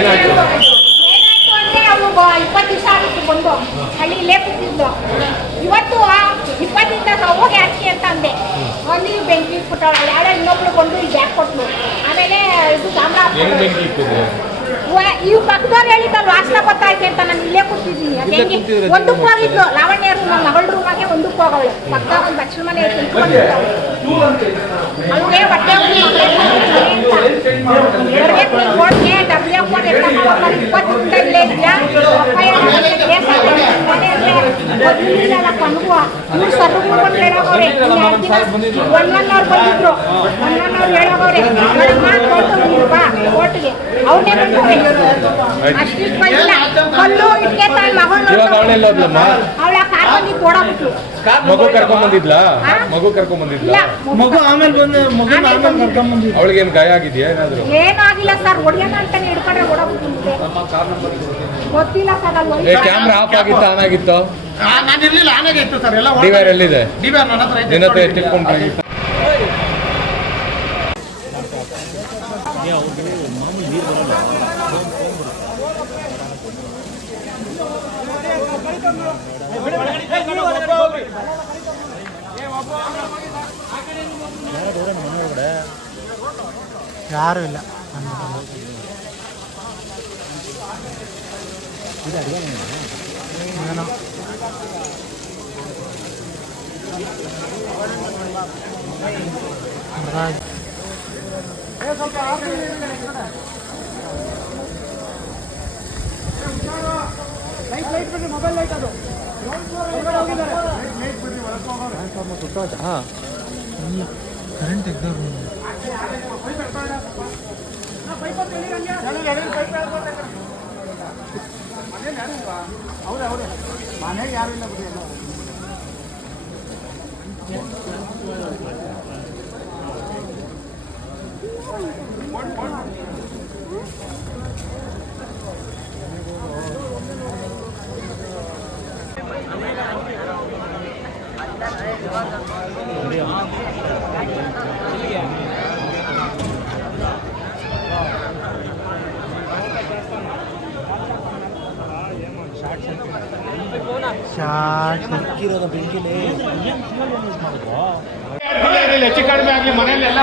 ಏನಾಯ್ತು ಅಂದ್ರೆ ಅವನು 20 ದಿವಸ ಆಗಿತ್ತು ಬಂದು ಹಳ್ಳಿಲೇ ಕೂತಿದ್ದು. ಇವತ್ತು 20 ದಿವಸ ಹೋಗಿ ಅಕ್ಕಿ ಅಂತ ಅಂದೆ. ಅಲ್ಲಿ ಬೆಂಕಿ ಇಟ್ಬಿಟ್ಟವಳು ಯಾರೋ ಇನ್ನೊಬ್ಳು ಬಂದು ಈ ಬ್ಯಾಗ್ ಕೊಟ್ಲು. ಆಮೇಲೆ ಇದು ಕ್ಯಾಮ್ರಾ ಇವು ಪಕ್ಕದವ್ರು ಹೇಳಿದ್ದಲ್ಲ ವಾಸನೆ ಬರ್ತಾಯ್ತೆ ಅಂತ ನಾನು ಇಲ್ಲೇ ಕೂತಿದ್ದೀನಿ. ಹೆಂಗೆ ಒಂದಕ್ಕೆ ಹೋಗಿದ್ಲು ಲಾವಣ್ಯ ರೂಮ್ ಮಗಳ ರೂಮಾಗೆ ಒಂದಕ್ಕೆ ಹೋಗವಳು. ಪಕ್ಕ ಒಂದು ಬಚ್ಚಲ ಮನೆ ಅವ್ರಿಗೆ ಬಟ್ಟೆ ಓಡ್ಗೆ ಡಬ್ಲ್ಯೂ ಹಾಕೊಂಡು ಎಲ್ಲ 20 ಇಲ್ಲೇ ಇದೆಯಾ ಕನ್ಗುವ ಇವ್ರು ಸರ್ಕೊಂಡು ಹೇಳೋವ್ರೆ. 1 ಅವರ್ ಬಂದಿದ್ರು. 1 ಅವರ್ ಹೇಳೋವ್ರೆ ಬಾ ಕೋರ್ಟ್ಗೆ ಅವ್ರನ್ನೇ ಬಂದವ್ರೆ. ಅಷ್ಟಿಷ್ಟು ಬಂದಿಲ್ಲ. ಕಲ್ಲು ಇಟ್ಕೆ ತಾಯಿ ಮಗಳು ಅವಳ ಕಾರ್ ಬಂದಿದ್ದು ಓಡಾಬಿಟ್ಲು. ಮಗು ಕರ್ಕೊಂಡ್ ಬಂದಿದ್ಲಾ? ಮಗು ಕರ್ಕೊಂಡ್ ಬಂದಿದ್ಲ? ಮಗು ಆಮೇಲೆ ಕರ್ಕೊಂಡ್ ಬಂದಿದ್ಲು. ಅವಳಿಗೆ ಏನ್ ಗಾಯ ಆಗಿದ್ಯಾ ಏನಾದ್ರು? ಏನೂ ಆಗಿಲ್ಲ ಸರ್. ಹೊಡಿಯೋಣ ಅಂತಾನೆ ಹಿಡ್ಕೊಂಡ್ರೆ ಓಡಾಬಿಟ್ಲು. ಗೊತ್ತಿಲ್ಲ ಸರ್. ಅಲ್ಲಿ ಕ್ಯಾಮ್ರಾ ಆಫ್ ಆಗಿತ್ತು ಆನ್ ಆಗಿತ್ತು? ನಾನು ಇರ್ಲಿಲ್ಲ, ಆನೆಗೆ ಇತ್ತು ಸರ್. ಎಲ್ಲ ಡಿವೈರ್ ಎಲ್ಲಿದೆ? ಡಿವೈರ್ ನನ್ನ ಹತ್ರ ಇದೆ. ನಿನ್ನ ಹತ್ರ ಎತ್ತಿಟ್ಕೊಂಡು ಯಾರು ಇಲ್ಲ. ಏನೋ ಮೊಬೈಲ್ ಲೈಟ್ ಅದು ಕರೆಂಟ್ ತೆಗ್ದವ್ರು. ಮನೆಗೆ ಯಾರು ಇಲ್ಲ ಬಿಡಿ. ಹೆಚ್ಚು ಕಡಿಮೆ ಆಗಲಿ ಮನೆಯಲ್ಲಿ ಎಲ್ಲ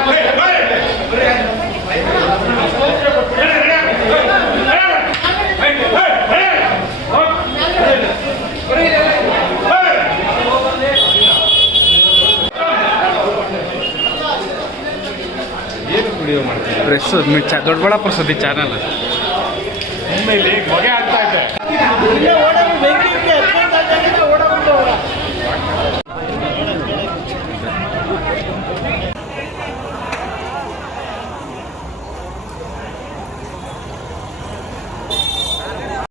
ಏನು ವಿಡಿಯೋ ಮಾಡ್ತೀವಿ? ಪ್ರೆಸ್ ದೊಡ್ಡಬಳ್ಳಾಪುರ ಸುದ್ದಿ ಚಾನಲ್. ಒಮ್ಮೆ ಇಲ್ಲಿ ಹೊಗೆ ಆಗ್ತಾ ಇದೆ.